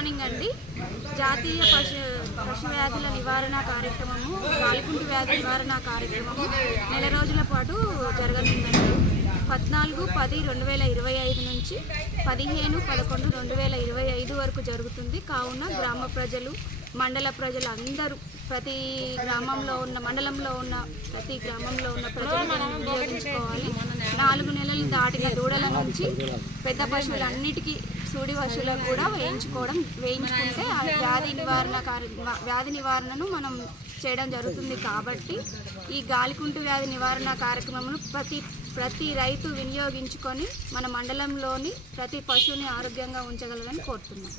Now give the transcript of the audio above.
Morning అండి. జాతీయ పశు పశు వ్యాధుల నివారణ కార్యక్రమము గాలికుంటు వ్యాధి నివారణ కార్యక్రమము నెల రోజుల పాటు జరగనుందండి. పద్నాలుగు పది రెండు వేల ఇరవై ఐదు నుంచి పదిహేను పదకొండు రెండు వేల ఇరవై ఐదు వరకు జరుగుతుంది. కావున గ్రామ ప్రజలు మండల ప్రజలు అందరూ ప్రతి గ్రామంలో ఉన్న మండలంలో ఉన్న ప్రతి గ్రామంలో ఉన్న ప్రజలు వినియోగించుకోవాలి నాలుగు నెలలు దాటిన దూడల నుంచి పెద్ద పశువులన్నిటికీ సూడి వశువులకు కూడా వేయించుకోవడం వేయించుకుంటే ఆ వ్యాధి నివారణ వ్యాధి నివారణను మనం చేయడం జరుగుతుంది కాబట్టి ఈ గాలికుంటు వ్యాధి నివారణ కార్యక్రమమును ప్రతి ప్రతి రైతు వినియోగించుకొని మన మండలంలోని ప్రతి పశువుని ఆరోగ్యంగా ఉంచగలరని కోరుతున్నాం.